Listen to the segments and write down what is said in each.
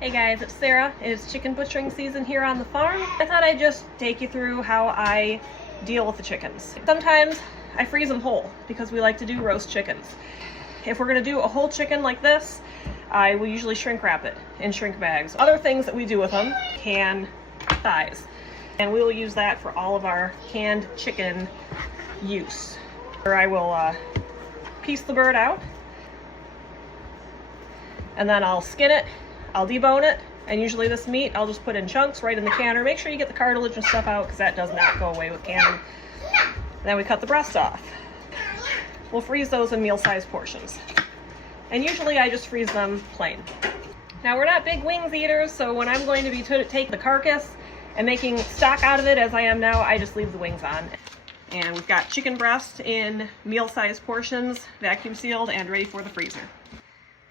Hey guys, it's Sarah. It's chicken butchering season here on the farm. I thought I'd just take you through how I deal with the chickens. Sometimes I freeze them whole because we like to do roast chickens. If we're gonna do a whole chicken like this, I will usually shrink wrap it in shrink bags. Other things that we do with them, canned thighs. And we will use that for all of our canned chicken use. Or I will piece the bird out, and then I'll skin it, I'll debone it, and usually this meat I'll just put in chunks right in the canner. Make sure you get the cartilage and stuff out because that does not go away with canning. Then we cut the breast off. We'll freeze those in meal-sized portions. And usually I just freeze them plain. Now we're not big wings eaters, so when I'm going to be take the carcass and making stock out of it as I am now, I just leave the wings on. And we've got chicken breast in meal-sized portions, vacuum sealed and ready for the freezer.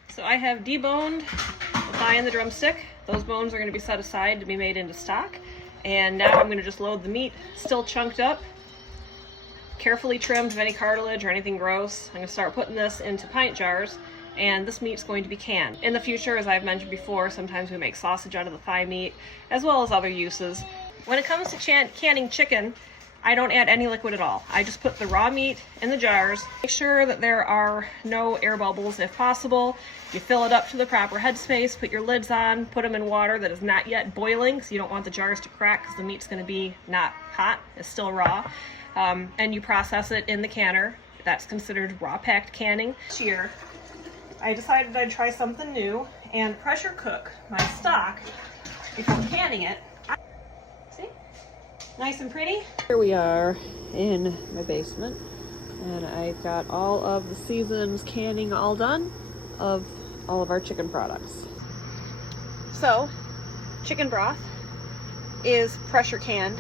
So I have deboned the thigh and the drumstick. Those bones are going to be set aside to be made into stock. And now I'm going to just load the meat, still chunked up, carefully trimmed of any cartilage or anything gross. I'm going to start putting this into pint jars, and this meat's going to be canned. In the future, as I've mentioned before, sometimes we make sausage out of the thigh meat, as well as other uses. When it comes to canning chicken, I don't add any liquid at all. I just put the raw meat in the jars. Make sure that there are no air bubbles if possible. You fill it up to the proper headspace, put your lids on, put them in water that is not yet boiling because you don't want the jars to crack because the meat's going to be not hot, it's still raw. And you process it in the canner. That's considered raw packed canning. This year, I decided I'd try something new and pressure cook my stock before canning it. See? Nice and pretty. Here we are in my basement, and I've got all of the season's canning all done of all of our chicken products. So, chicken broth is pressure canned.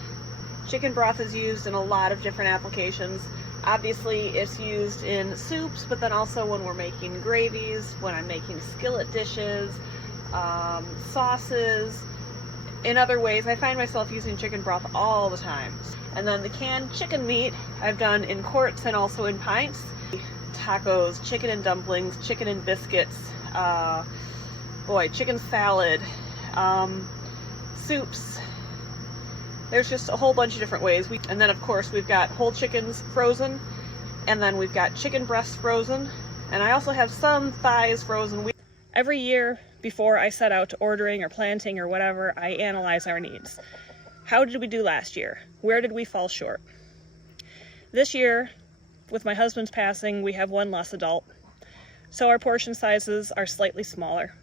Chicken broth is used in a lot of different applications. Obviously, it's used in soups, but then also when we're making gravies, when I'm making skillet dishes, sauces. In other ways, I find myself using chicken broth all the time. And then the canned chicken meat I've done in quarts and also in pints. Tacos, chicken and dumplings, chicken and biscuits, chicken salad, soups. There's just a whole bunch of different ways. And then of course we've got whole chickens frozen, and then we've got chicken breasts frozen, and I also have some thighs frozen. Every year before I set out to ordering or planting or whatever, I analyze our needs. How did we do last year? Where did we fall short? This year, with my husband's passing, we have one less adult, so our portion sizes are slightly smaller.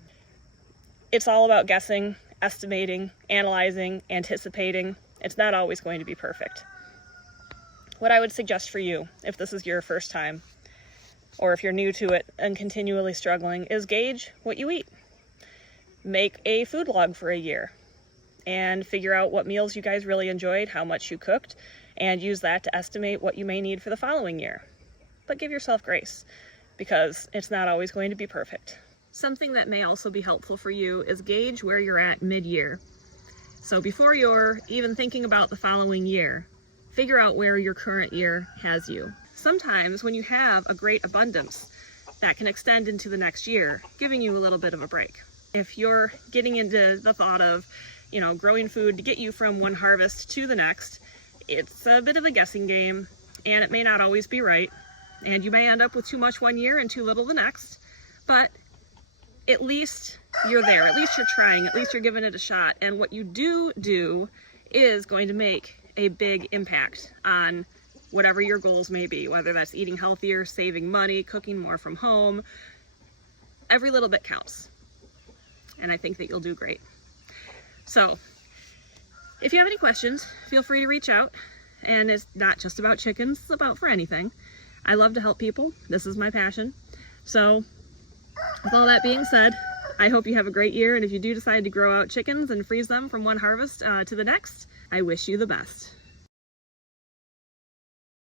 It's all about guessing, estimating, analyzing, anticipating. It's not always going to be perfect. What I would suggest for you, if this is your first time, or if you're new to it and continually struggling, is gauge what you eat. Make a food log for a year and figure out what meals you guys really enjoyed, how much you cooked, and use that to estimate what you may need for the following year. But give yourself grace, because it's not always going to be perfect. Something that may also be helpful for you is gauge where you're at mid-year. So before you're even thinking about the following year, figure out where your current year has you. Sometimes when you have a great abundance, that can extend into the next year, giving you a little bit of a break. If you're getting into the thought of, growing food to get you from one harvest to the next, it's a bit of a guessing game, and it may not always be right, and you may end up with too much one year and too little the next, but at least you're there, at least you're trying, at least you're giving it a shot, and what you do is going to make a big impact on whatever your goals may be, whether that's eating healthier, saving money, cooking more from home. Every little bit counts, and I think that you'll do great. So if you have any questions, feel free to reach out, and it's not just about chickens, it's about for anything. I love to help people. This is my passion. So with all that being said, I hope you have a great year, and if you do decide to grow out chickens and freeze them from one harvest to the next, I wish you the best.